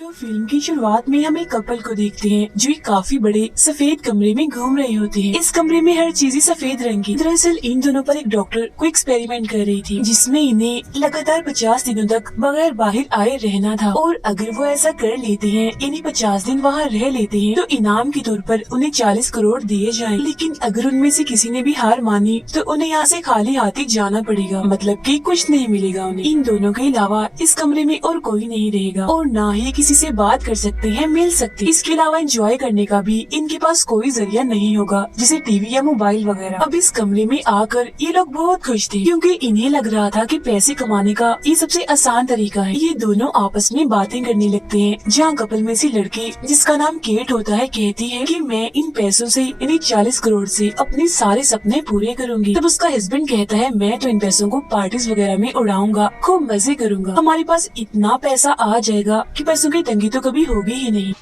तो फिल्म की शुरुआत में हम एक कपल को देखते हैं जो एक काफी बड़े सफेद कमरे में घूम रहे होते हैं। इस कमरे में हर चीज ही सफेद रंग की। दरअसल इन दोनों पर एक डॉक्टर कोई एक्सपेरिमेंट कर रही थी जिसमें इन्हें लगातार 50 दिनों तक बगैर बाहर आए रहना था और अगर वो ऐसा कर लेते हैं, यानी 50 दिन वहाँ रह लेते हैं, तो इनाम के तौर पर उन्हें 40 करोड़ दिए जाएं। लेकिन अगर उनमें से किसी ने भी हार मानी तो उन्हें यहाँ से खाली हाथ ही जाना पड़ेगा, मतलब कि कुछ नहीं मिलेगा उन्हें। इन दोनों के अलावा इस कमरे में और कोई नहीं रहेगा और न ही किसी से बात कर सकते हैं, मिल सकते। इसके अलावा एंजॉय करने का भी इनके पास कोई जरिया नहीं होगा, जैसे टीवी या मोबाइल वगैरह। अब इस कमरे में आकर ये लोग बहुत खुश थे क्योंकि इन्हें लग रहा था कि पैसे कमाने का ये सबसे आसान तरीका है। ये दोनों आपस में बातें करने लगते हैं, जहाँ कपल में से लड़की जिसका नाम केट होता है कहती है कि मैं इन पैसों से यानी 40 करोड़ से अपने सारे सपने पूरे करूंगी। तब उसका हस्बैंड कहता है मैं तो इन पैसों को पार्टीज वगैरह में उड़ाऊंगा, खूब मजे करूंगा, हमारे पास इतना पैसा आ जाएगा कि पैसों की तंगी तो कभी होगी ही नहीं।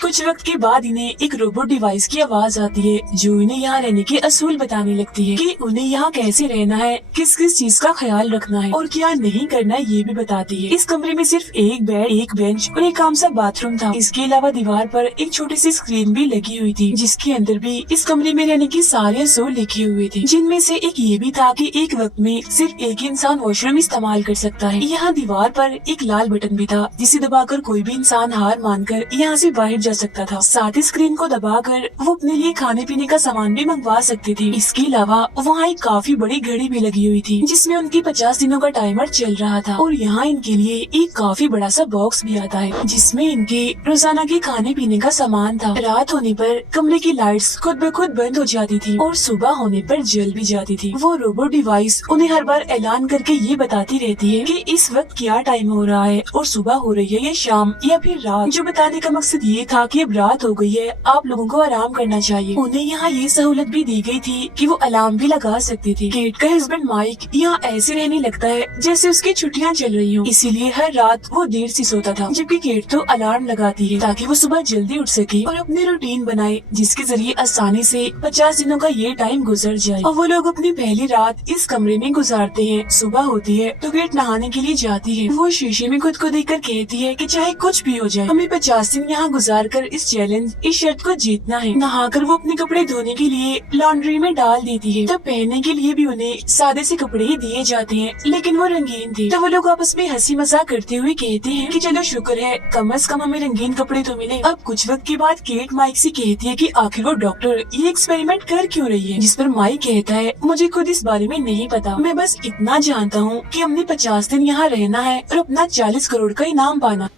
कुछ वक्त के बाद इन्हें एक रोबोट डिवाइस की आवाज आती है जो इन्हें यहाँ रहने के असूल बताने लगती है कि उन्हें यहाँ कैसे रहना है, किस किस चीज का ख्याल रखना है और क्या नहीं करना है, ये भी बताती है। इस कमरे में सिर्फ एक बेड, एक बेंच और एक आम सा बाथरूम था। इसके अलावा दीवार पर एक छोटी सी स्क्रीन भी लगी हुई थी जिसके अंदर भी इस कमरे में रहने की सारे असूल लिखे हुए थे, जिनमें से एक ये भी था कि एक वक्त में सिर्फ एक ही इंसान वॉशरूम इस्तेमाल कर सकता है। यहाँ दीवार पर एक लाल बटन भी था जिसे दबाकर कोई भी इंसान हार मानकर यहाँ से बाहर जा सकता था। साथ ही स्क्रीन को दबाकर वो अपने लिए खाने पीने का सामान भी मंगवा सकते थे। इसके अलावा वहाँ एक काफी बड़ी घड़ी भी लगी हुई थी जिसमें उनकी 50 दिनों का टाइमर चल रहा था और यहाँ इनके लिए एक काफी बड़ा सा बॉक्स भी आता है जिसमें इनके रोजाना के खाने पीने का सामान था। रात होने पर कमरे की लाइट्स खुद ब खुद बंद हो जाती थी और सुबह होने पर जल भी जाती थी। वो रोबोट डिवाइस उन्हें हर बार ऐलान करके ये बताती रहती है कि इस वक्त क्या टाइम हो रहा है और सुबह हो रही है या शाम या फिर रात, जो बताने का मकसद ये था कि अब रात हो गई है, आप लोगों को आराम करना चाहिए। उन्हें यहाँ ये सहूलत भी दी गई थी कि वो अलार्म भी लगा सकती थी। केट का हस्बैंड माइक यहाँ ऐसे रहने लगता है जैसे उसकी छुट्टियाँ चल रही हो, इसीलिए हर रात वो देर से सोता था, जबकि केट तो अलार्म लगाती है ताकि वो सुबह जल्दी उठ सके और अपनी रूटीन बनाए जिसके जरिए आसानी से 50 दिनों का ये टाइम गुजर जाए। और वो लोग अपनी पहली रात इस कमरे में गुजारते हैं। सुबह होती है तो केट नहाने के लिए जाती है। वो शीशे में खुद को देखकर कहती है कि चाहे कुछ भी हो जाए, हमें 50 दिन यहाँ गुजार कर इस चैलेंज, इस शर्त को जीतना है। नहाकर वो अपने कपड़े धोने के लिए लॉन्ड्री में डाल देती है। तो पहनने के लिए भी उन्हें सादे से कपड़े ही दिए जाते हैं, लेकिन वो रंगीन थे। तो वो लोग आपस में हंसी मजाक करते हुए कहते हैं कि चलो शुक्र है कम से कम हमें रंगीन कपड़े तो मिले। अब कुछ वक्त के बाद केट माइक से कहती है कि आखिर वो डॉक्टर ये एक्सपेरिमेंट कर क्यों रही है, जिस पर माइक कहता है मुझे खुद इस बारे में नहीं पता, मैं बस इतना जानता हूँ कि हमने 50 दिन यहाँ रहना है और अपना 40 करोड़ का इनाम पाना।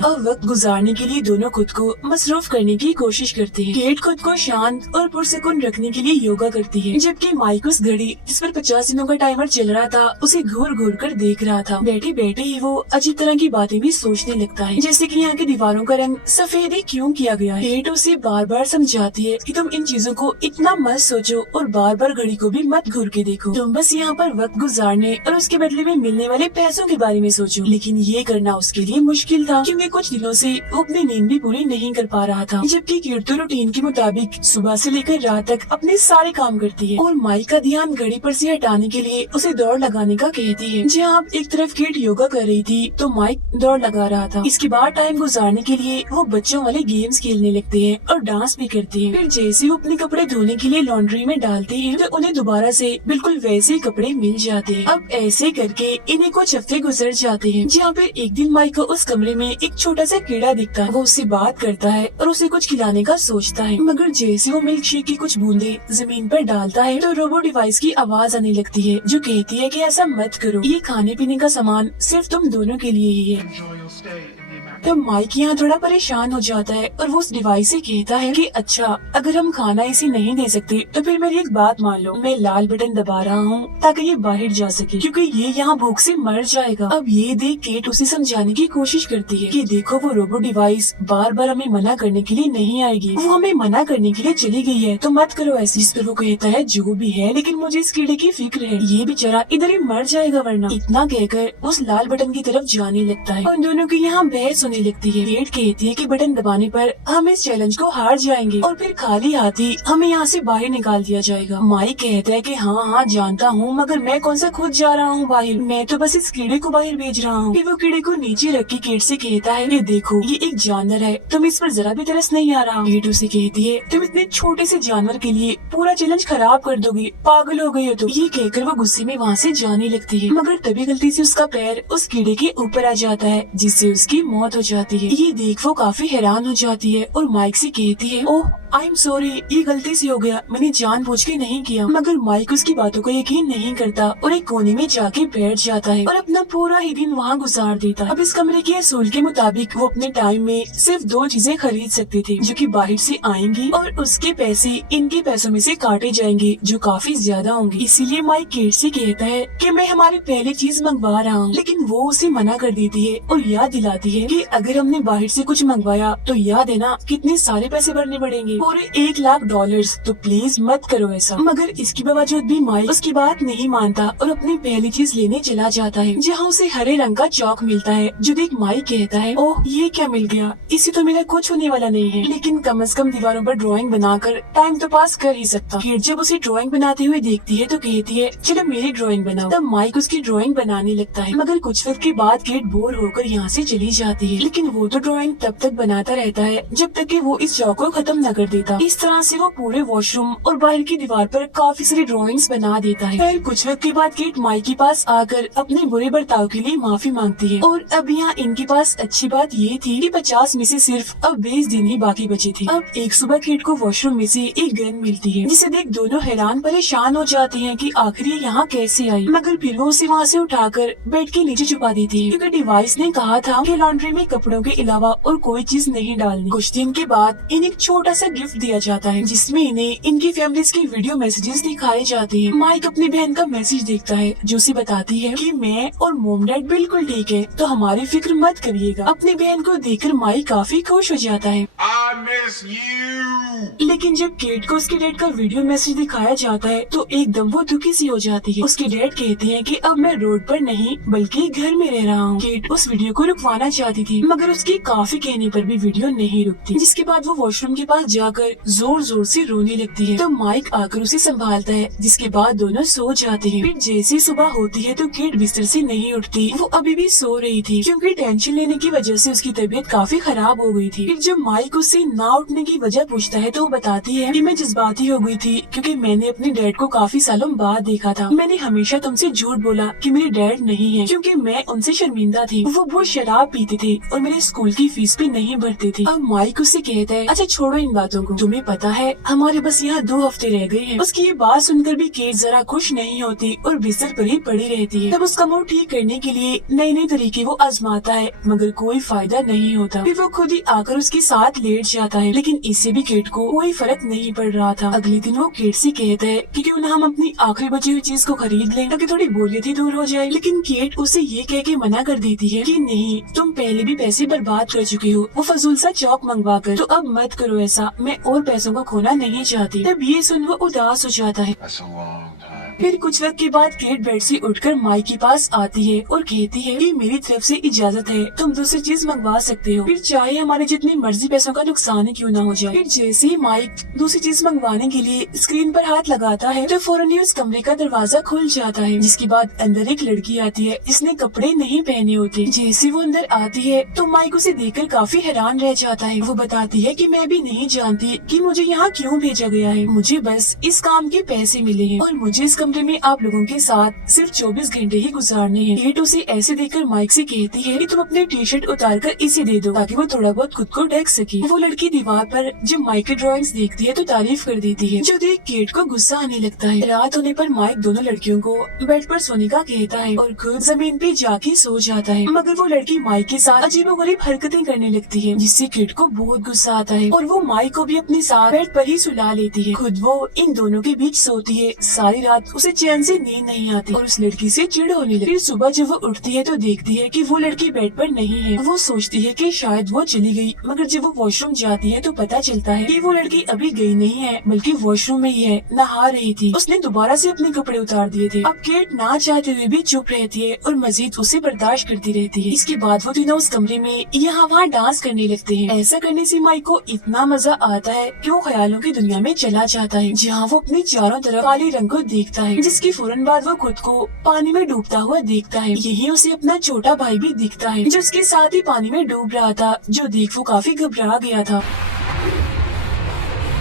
अब वक्त गुजारने के लिए दोनों खुद को मसरूफ करने की कोशिश करते हैं। केट खुद को शांत और पुरसुकून रखने के लिए योगा करती है, जबकि माइक उस घड़ी जिस पर 50 दिनों का टाइमर चल रहा था उसे घूर घूर कर देख रहा था। बैठे बैठे ही वो अजीब तरह की बातें भी सोचने लगता है, जैसे कि यहाँ की दीवारों का रंग सफेद ही क्यों किया गया है। केट उसे बार बार समझाती है कि तुम इन चीजों को इतना मत सोचो और बार बार घड़ी को भी मत घूर के देखो, तुम बस यहाँ पर वक्त गुजारने और उसके बदले में मिलने वाले पैसों के बारे में सोचो। लेकिन ये करना उसके लिए मुश्किल था क्योंकि कुछ दिनों से वो अपनी नींद भी पूरी नहीं कर पा रहा था, जबकि केट तो रूटीन के मुताबिक सुबह से लेकर रात तक अपने सारे काम करती है और माइक का ध्यान घड़ी पर से हटाने के लिए उसे दौड़ लगाने का कहती है। जहाँ एक तरफ केट योगा कर रही थी तो माइक दौड़ लगा रहा था। इसके बाद टाइम गुजारने के लिए वो बच्चों वाले गेम्स खेलने लगते हैं और डांस भी करते हैं। फिर जैसे वो अपने कपड़े धोने के लिए लॉन्ड्री में डालते हैं तो उन्हें दोबारा से बिल्कुल वैसे ही कपड़े मिल जाते हैं। अब ऐसे करके इन्हें कुछ हफ्ते गुजर जाते हैं, जहाँ पर एक दिन माइक को उस कमरे में एक छोटा सा कीड़ा दिखता है। वो उससे बात करता है और उसे कुछ खिलाने का सोचता है, मगर जैसे वो मिल्क शेक की कुछ बूंदे जमीन पर डालता है तो रोबोट डिवाइस की आवाज आने लगती है जो कहती है कि ऐसा मत करो, ये खाने पीने का सामान सिर्फ तुम दोनों के लिए ही है। तो माइक यहाँ थोड़ा परेशान हो जाता है और वो उस डिवाइस से कहता है कि अच्छा अगर हम खाना इसे नहीं दे सकते तो फिर मेरी एक बात मान लो, मैं लाल बटन दबा रहा हूँ ताकि ये बाहर जा सके क्योंकि ये यहाँ भूख से मर जाएगा। अब ये देख केट उसे समझाने की कोशिश करती है कि देखो वो रोबोट डिवाइस बार बार हमें मना करने के लिए नहीं आएगी, वो हमें मना करने के लिए चली गई है तो मत करो ऐसे। इस पर वो कहता है जो भी है लेकिन मुझे इस कीड़े की फिक्र है, ये बेचारा इधर ही मर जाएगा वरना। इतना कहकर उस लाल बटन की तरफ जाने लगता है और दोनों की यहाँ बहस होने लगती है। केट कहती है कि बटन दबाने पर हम इस चैलेंज को हार जाएंगे और फिर खाली हाथ ही हमें यहाँ से बाहर निकाल दिया जाएगा। माइक कहता है कि हाँ जानता हूँ, मगर मैं कौन सा खुद जा रहा हूँ बाहर, मैं तो बस इस कीड़े को बाहर भेज रहा हूँ। फिर वो कीड़े को नीचे रख के केट से कहता है, ये देखो ये एक जानवर है, तुम इस पर जरा भी तरस नहीं आ रहा। केट उसे कहती है, तुम इतने छोटे से जानवर के लिए पूरा चैलेंज खराब कर दोगी, पागल हो गई हो तुम। ये कहकर वो गुस्से में वहाँ से जाने लगती है, मगर तभी गलती से उसका पैर उस कीड़े के ऊपर आ जाता है, जिससे उसकी मौत हो जाती है। ये देख वो काफी हैरान हो जाती है और माइक से कहती है, ओह आई एम सॉरी, ये गलती से हो गया, मैंने जानबूझ के नहीं किया। मगर माइक उसकी बातों को यकीन नहीं करता और एक कोने में जाके बैठ जाता है और अपना पूरा ही दिन वहाँ गुजार देता है। अब इस कमरे के असूल के मुताबिक वो अपने टाइम में सिर्फ 2 चीजें खरीद सकते थे, जो कि बाहर से आएंगी और उसके पैसे इनके पैसों में से काटे जाएंगे, जो काफी ज्यादा होंगे। इसीलिए माइक केट से कहता है कि मैं हमारी पहली चीज मंगवा रहा हूँ, लेकिन वो उसे मना कर देती है और याद दिलाती है कि अगर हमने बाहर से कुछ मंगवाया तो याद है ना कितने सारे पैसे भरने पड़ेंगे, पूरे $1,00,000, तो प्लीज मत करो ऐसा। मगर इसके बावजूद भी माइक उसकी बात नहीं मानता और अपनी पहली चीज लेने चला जाता है, जहाँ उसे हरे रंग का चौक मिलता है, जो देख माइक कहता है, ओह ये क्या मिल गया, इससे तो मेरा कुछ होने वाला नहीं है, लेकिन कम से कम दीवारों पर ड्राइंग बनाकर टाइम तो पास कर ही सकता। केट जब उसे ड्राइंग बनाते हुए देखती है तो कहती है, चलो मेरी ड्राइंग बनाओ। तब माइक उसकी ड्राइंग बनाने लगता है, मगर कुछ वक्त के बाद केट बोर होकर यहाँ से चली जाती है, लेकिन वो तो ड्राइंग तब तक बनाता रहता है जब तक कि वो इस चौक को खत्म न कर देता। इस तरह से वो पूरे वॉशरूम और बाहर की दीवार पर काफी सारी ड्राइंग्स बना देता है। फिर कुछ वक्त के बाद केट माइक के पास आकर अपने बुरे बर्ताव के लिए माफी मांगती है और अब यहाँ इनके पास अच्छी बात ये थी कि 50 में से सिर्फ अब 20 दिन ही बाकी बचे थे। अब एक सुबह केट को वॉशरूम में से एक गन मिलती है, जिसे देख दोनों हैरान परेशान हो जाते हैं कि आखिर ये यहाँ कैसे आई, मगर फिर वो उसे वहाँ से उठाकर बेड के नीचे छुपा देती है, क्योंकि डिवाइस ने कहा था कि लॉन्ड्री में कपड़ों के अलावा और कोई चीज नहीं डालनी। कुछ दिन के बाद इन्हें एक छोटा सा गिफ्ट दिया जाता है, जिसमें इन्हें इनकी फैमिलीज की वीडियो मैसेजेस दिखाए जाते हैं। माइक अपनी बहन का मैसेज देखता है, जो उसे बताती है कि मैं और मोम डैड बिल्कुल ठीक है, तो हमारी फिक्र मत करिएगा। अपनी बहन को देखकर माइक काफी खुश हो जाता है। I miss you. लेकिन जब केट को उसके डैड का वीडियो मैसेज दिखाया जाता है तो एकदम वो दुखी सी हो जाती है। उसके डैड कहते हैं कि अब मैं रोड पर नहीं बल्कि घर में रह रहा हूँ। केट उस वीडियो को रुकवाना चाहती थी, मगर उसकी काफी कहने पर भी वीडियो नहीं रुकती, जिसके बाद वो वॉशरूम के पास जाकर जोर जोर से रोने लगती है। तो माइक आकर उसे संभालता है, जिसके बाद दोनों सो जाते हैं। फिर जैसे सुबह होती है तो केट बिस्तर से नहीं उठती, वो अभी भी सो रही थी, क्योंकि टेंशन लेने की वजह से उसकी तबीयत काफी खराब हो गई थी। फिर जब माइक उससे ना उठने की वजह पूछता है तो वो बताती है कि मैं जज्बाती हो गई थी, क्योंकि मैंने अपने डैड को काफी सालों बाद देखा था। मैंने हमेशा तुमसे झूठ बोला कि मेरे डैड नहीं है, क्योंकि मैं उनसे शर्मिंदा थी। वो बहुत शराब पीते थे और मेरे स्कूल की फीस भी नहीं भरते थे। अब माइक उससे कहता है, अच्छा छोड़ो इन बातों को, तुम्हें पता है हमारे बस यहाँ 2 हफ्ते रह गए हैं। उसकी ये बात सुनकर भी केट जरा खुश नहीं होती और बिस्तर पर ही पड़ी रहती है। तब उसका मूड ठीक करने के लिए नए नए तरीके वो आजमाता है, मगर कोई फायदा नहीं होता। फिर वो खुद ही आकर उसके साथ लेट जाता है, लेकिन इससे भी केट को कोई फर्क नहीं पड़ रहा था। अगले दिन वो केट से कहता है कि क्यों ना हम अपनी आखिरी बची हुई चीज को खरीद लें, ताकि थोड़ी बोरियत ही दूर हो जाए। लेकिन केट उसे ये कह के मना कर देती है कि नहीं, तुम पहले भी पैसे बर्बाद कर चुकी हो वो फजूल सा चौक मंगवा कर, तो अब मत करो ऐसा, मैं और पैसों को खोना नहीं चाहती। तब ये सुन वो उदास हो जाता है। That's a long time. फिर कुछ वक्त के बाद केट बेड से उठकर माइक के पास आती है और कहती है कि मेरी तरफ से इजाजत है, तुम दूसरी चीज मंगवा सकते हो, फिर चाहे हमारे जितनी मर्जी पैसों का नुकसान ही क्यों ना हो जाए। फिर जैसे ही माइक दूसरी चीज मंगवाने के लिए स्क्रीन पर हाथ लगाता है तो फौरन ही उस कमरे का दरवाजा खुल जाता है, जिसके बाद अंदर एक लड़की आती है जिसने कपड़े नहीं पहने होते। जैसे वो अंदर आती है तो माइक उसे देखकर काफी हैरान रह जाता है। वो बताती है कि मैं भी नहीं जानती कि मुझे यहाँ क्यों भेजा गया है, मुझे बस इस काम के पैसे मिले हैं और मुझे इस कमरे में आप लोगों के साथ सिर्फ 24 घंटे ही गुजारने हैं। केट उसे ऐसे देखकर माइक से कहती है कि तुम अपने टी शर्ट उतार कर इसे दे दो, ताकि वो थोड़ा बहुत खुद को ढक सके। वो लड़की दीवार पर जब माइक की ड्राइंग्स देखती है तो तारीफ कर देती है, जो देख केट को गुस्सा आने लगता है। रात होने पर माइक दोनों लड़कियों को बेड पर सोने का कहता है और खुद जमीन पे जाके सो जाता है, मगर वो लड़की माइक के साथ अजीबोगरीब हरकतें करने लगती है, जिससे केट को बहुत गुस्सा आता है और वो माइक को भी अपने साथ बेड पर ही सुला लेती है। खुद वो इन दोनों के बीच सोती है। सारी रात उसे चैन से नींद नहीं आती और उस लड़की से चिढ़ होने लगती। फिर सुबह जब वो उठती है तो देखती है कि वो लड़की बेड पर नहीं है। वो सोचती है कि शायद वो चली गई, मगर जब वो वॉशरूम जाती है तो पता चलता है कि वो लड़की अभी गई नहीं है बल्कि वॉशरूम में ही है, नहा रही थी। उसने दोबारा से अपने कपड़े उतार दिए थे। अब केट ना चाहते हुए भी चुप रहती है और मजीद उसे बर्दाश्त करती रहती है। इसके बाद वो तीनों उस कमरे में यहाँ वहाँ डांस करने लगते हैं। ऐसा करने से माइक को इतना मजा आता है कि वो ख्यालों की दुनिया में चला जाता है, जहाँ वो अपने चारों तरफ काले रंग को देखता है, जिसके फौरन बाद वो खुद को पानी में डूबता हुआ देखता है। यही उसे अपना छोटा भाई भी दिखता है जो उसके साथ ही पानी में डूब रहा था, जो देख वो काफी घबरा गया था।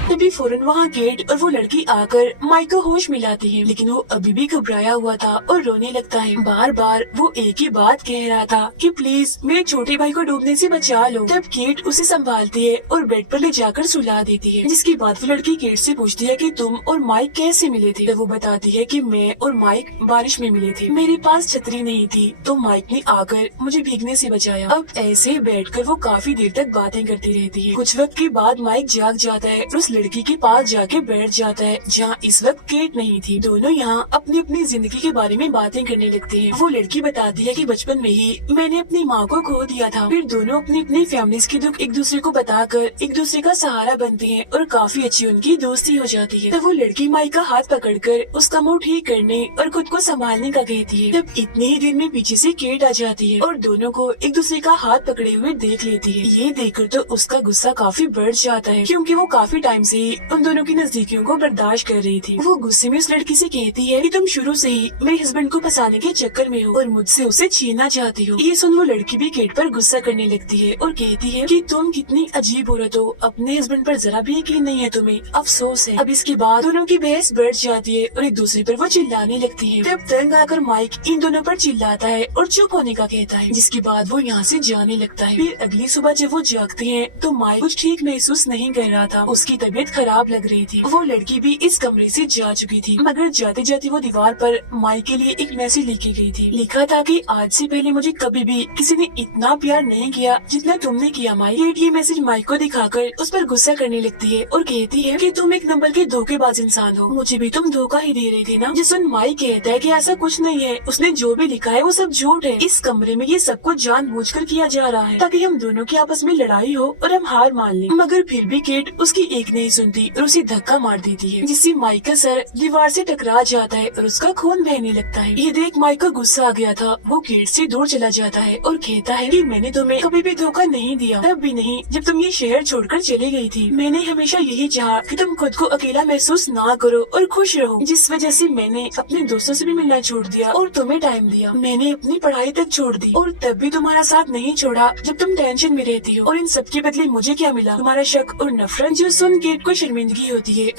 तभी फौरन वहाँ केट और वो लड़की आकर माइक को होश मिलाती है, लेकिन वो अभी भी घबराया हुआ था और रोने लगता है। बार बार वो एक ही बात कह रहा था कि प्लीज मेरे छोटे भाई को डूबने से बचा लो। तब केट उसे संभालती है और बेड पर ले जाकर सुला देती है, जिसके बाद वो लड़की केट से पूछती है कि तुम और माइक कैसे मिले थे। तब वो बताती है कि मैं और माइक बारिश में मिले थे, मेरे पास छतरी नहीं थी तो माइक ने आकर मुझे भीगने से बचाया। अब ऐसे बैठकर वो काफी देर तक बातें करती रहती है। कुछ वक्त के बाद माइक जाग जाता है और उस लड़की के पास जाके बैठ जाता है जहाँ इस वक्त केट नहीं थी। दोनों यहाँ अपनी अपनी जिंदगी के बारे में बातें करने लगते हैं। वो लड़की बताती है कि बचपन में ही मैंने अपनी माँ को खो दिया था। फिर दोनों अपनी अपनी फैमिलीज के दुख एक दूसरे को बताकर एक दूसरे का सहारा बनते हैं और काफी अच्छी उनकी दोस्ती हो जाती है। तब वो लड़की माइक का हाथ पकड़कर उसका मुंह ठीक करने और खुद को संभालने का कहती है। तब इतने ही देर में पीछे से केट आ जाती है और दोनों को एक दूसरे का हाथ पकड़े हुए देख लेती है। ये देखकर तो उसका गुस्सा काफी बढ़ जाता है, क्योंकि वो काफी टाइम से उन दोनों की नजदीकियों को बर्दाश्त कर रही थी। वो गुस्से में उस लड़की से कहती है कि तुम शुरू से ही मेरे हस्बैंड को फंसाने के चक्कर में हो और मुझसे उसे छीनना चाहती हो। ये सुन वो लड़की भी केट पर गुस्सा करने लगती है और कहती है कि तुम कितनी अजीब औरत हो, अपने हस्बैंड पर जरा भी यकीन नहीं है तुम्हें, अफसोस है। अब इसके बाद दोनों की बहस बढ़ जाती है और एक दूसरे पर वो चिल्लाने लगती है। तब तंग आकर माइक इन दोनों पर चिल्लाता है और चुप होने का कहता है, जिसके बाद वो यहाँ से जाने लगता है। फिर अगली सुबह जब वो जागते हैं तो माइक कुछ ठीक महसूस नहीं कर रहा था, उसकी तबीयत खराब लग रही थी। वो लड़की भी इस कमरे से जा चुकी थी, मगर जाते जाते वो दीवार पर माइक के लिए एक मैसेज लिखी गई थी। लिखा था कि आज से पहले मुझे कभी भी किसी ने इतना प्यार नहीं किया जितना तुमने किया माइक। केट ये मैसेज माइक को दिखाकर उस पर गुस्सा करने लगती है और कहती है कि तुम एक नंबर के धोखेबाज इंसान हो, मुझे भी तुम धोखा ही दे रहे थे ना। जिसमें माइक कहता है कि ऐसा कुछ नहीं है, उसने जो भी लिखा है वो सब झूठ है। इस कमरे में ये सब कुछ जानबूझकर किया जा रहा है ताकि हम दोनों की आपस में लड़ाई हो और हम हार मान लें। मगर फिर भी केट उसकी एक नहीं सुनती और उसे धक्का मार देती है, जिससे माइक का सर दीवार से टकरा जाता है और उसका खून बहने लगता है। ये देख माइक का गुस्सा आ गया था, वो केट से दूर चला जाता है और कहता है कि मैंने तुम्हें कभी भी धोखा नहीं दिया, तब भी नहीं जब तुम ये शहर छोड़कर चली गई थी। मैंने हमेशा यही चाहा कि तुम खुद को अकेला महसूस ना करो और खुश रहो, जिस वजह से मैंने अपने दोस्तों से भी मिलना छोड़ दिया और तुम्हें टाइम दिया। मैंने अपनी पढ़ाई तक छोड़ दी और तब भी तुम्हारा साथ नहीं छोड़ा जब तुम टेंशन में रहती हो। और इन सब के बदले मुझे क्या मिला? तुम्हारा शक और नफरत। जो सुन केट को शर्मिंदगी होती है।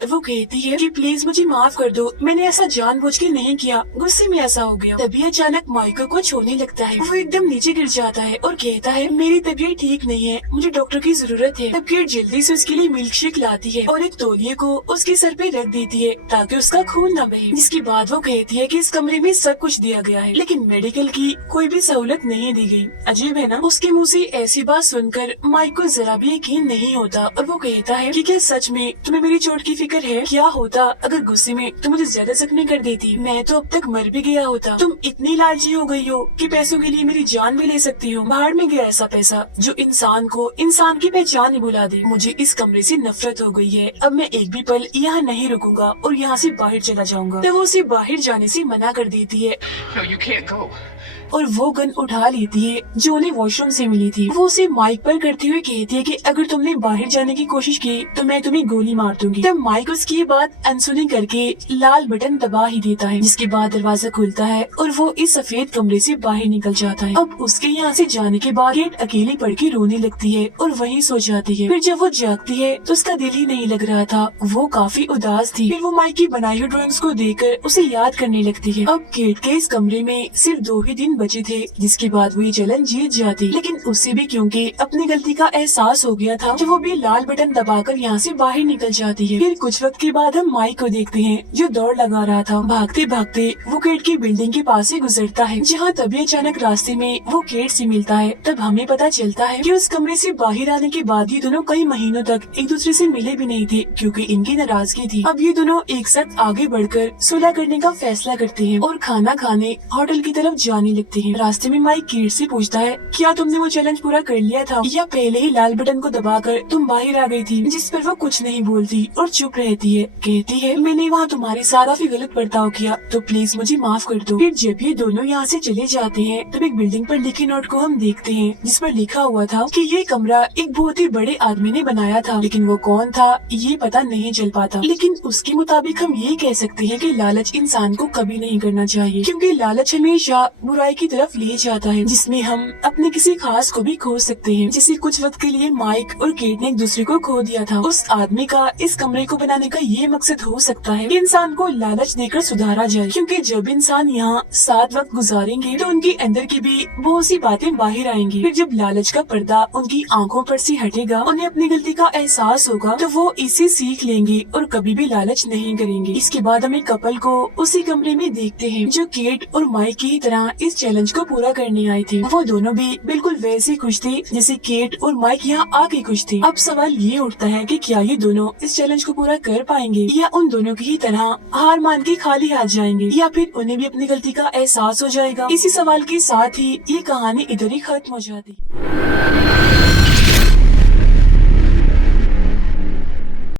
वो कहती है कि प्लीज मुझे माफ कर दो, मैंने ऐसा जानबूझ के नहीं किया, गुस्से में ऐसा हो गया। तभी अचानक माइक को कुछ होने लगता है, वो एकदम नीचे गिर जाता है और कहता है मेरी तबीयत ठीक नहीं है, मुझे डॉक्टर की जरूरत है। तब केट जल्दी से उसके लिए मिल्क शेक लाती है और एक तौलिए को उसके सर पे रख देती है ताकि उसका खून न बहे। जिसके बाद वो कहती है कि इस कमरे में सब कुछ दिया गया है, लेकिन मेडिकल की कोई भी सहूलत नहीं दी गई। अजीब है ना? उसके मुँह से ऐसी बात सुनकर माइक को जरा भी यकीन नहीं होता और वो कहता है कि क्या सच में तुम्हें मेरी चोट की फिक्र है? क्या होता अगर गुस्से में तुम मुझे ज्यादा जख्मी कर देती? मैं तो अब तक मर भी गया होता। तुम इतनी लालची हो गई हो कि पैसों के लिए मेरी जान भी ले सकती हो। बाहर में गया ऐसा पैसा जो इंसान को इंसान की पहचान ही भुला दे। मुझे इस कमरे से नफरत हो गई है, अब मैं एक भी पल यहाँ नहीं रुकूंगा और यहाँ से बाहर चला जाऊंगा। तो वो उसे बाहर जाने से मना कर देती है। No, you can't go. और वो गन उठा लेती है जो उन्हें वॉशरूम से मिली थी। वो उसे माइक पर करते हुए कहती है कि अगर तुमने बाहर जाने की कोशिश की तो मैं तुम्हें गोली मार दूंगी। तब माइक उसकी बात अनसुनी करके लाल बटन दबा ही देता है, जिसके बाद दरवाजा खुलता है और वो इस सफेद कमरे से बाहर निकल जाता है। अब उसके यहाँ से जाने के बाद केट अकेली पड़ के रोने लगती है और वहीं सो जाती है। फिर जब वो जागती है तो उसका दिल ही नहीं लग रहा था, वो काफी उदास थी। फिर वो माइक की बनाई हुई ड्राइंग्स को देखकर उसे याद करने लगती है। अब केट के इस कमरे में सिर्फ दो ही दिन बचे थे जिसके बाद वो ये चैलेंज जीत जाती, लेकिन उससे भी क्योंकि अपनी गलती का एहसास हो गया था जो वो भी लाल बटन दबाकर यहाँ से बाहर निकल जाती है। फिर कुछ वक्त के बाद हम माइक को देखते हैं जो दौड़ लगा रहा था। भागते भागते वो केट की बिल्डिंग के पास से गुजरता है, जहाँ तभी अचानक रास्ते में वो केट से मिलता है। तब हमें पता चलता है कि उस कमरे से बाहर आने के बाद ये दोनों कई महीनों तक एक दूसरे से मिले भी नहीं थे क्योंकि इनकी नाराजगी थी। अब ये दोनों एक साथ आगे बढ़कर सुलह करने का फैसला करते हैं और खाना खाने होटल की तरफ जाने लगते हैं। रास्ते में माइक केट से पूछता है, क्या तुमने वो चैलेंज पूरा कर लिया था या पहले ही लाल बटन को दबाकर तुम बाहर आ गई थी? जिस पर वो कुछ नहीं बोलती और चुप रहती है। कहती है, मैंने वहाँ तुम्हारे साथ काफी गलत बर्ताव किया, तो प्लीज मुझे माफ कर दो। फिर जब ये दोनों यहाँ से चले जाते हैं तब एक बिल्डिंग पर लिखे नोट को हम देखते हैं जिस पर लिखा हुआ था कि ये कमरा एक बहुत ही बड़े आदमी ने बनाया था, लेकिन वो कौन था ये पता नहीं चल पाता। लेकिन उसके मुताबिक हम ये कह सकते हैं कि लालच इंसान को कभी नहीं करना चाहिए, क्योंकि लालच हमेशा बुराई की तरफ ले जाता है, जिसमें हम अपने किसी खास को भी खो सकते हैं। जैसे कुछ वक्त के लिए माइक और केट ने एक दूसरे को खो दिया था। उस आदमी का इस कमरे को बनाने का ये मकसद हो सकता है कि इंसान को लालच देकर सुधारा जाए, क्योंकि जब इंसान यहाँ साथ वक्त गुजारेंगे तो उनके अंदर की भी बहुत सी बातें बाहर आएंगी। फिर जब लालच का पर्दा उनकी आंखों पर से हटेगा, उन्हें अपनी गलती का एहसास होगा, तो वो इसे सीख लेंगे और कभी भी लालच नहीं करेंगे। इसके बाद हम एक कपल को उसी कमरे में देखते हैं जो केट और माइक की तरह इस चैलेंज को पूरा करने आए थे। वो दोनों भी बिल्कुल वैसे खुश थे जैसे केट और माइक यहाँ आके खुश थे। अब सवाल ये उठता है कि क्या ये दोनों इस चैलेंज को पूरा कर पाएंगे या उन दोनों की ही तरह हार मान के खाली हाथ जाएंगे, या फिर उन्हें भी अपनी गलती का एहसास हो जाएगा। इसी सवाल के साथ ही ये कहानी इधर ही खत्म हो जाती।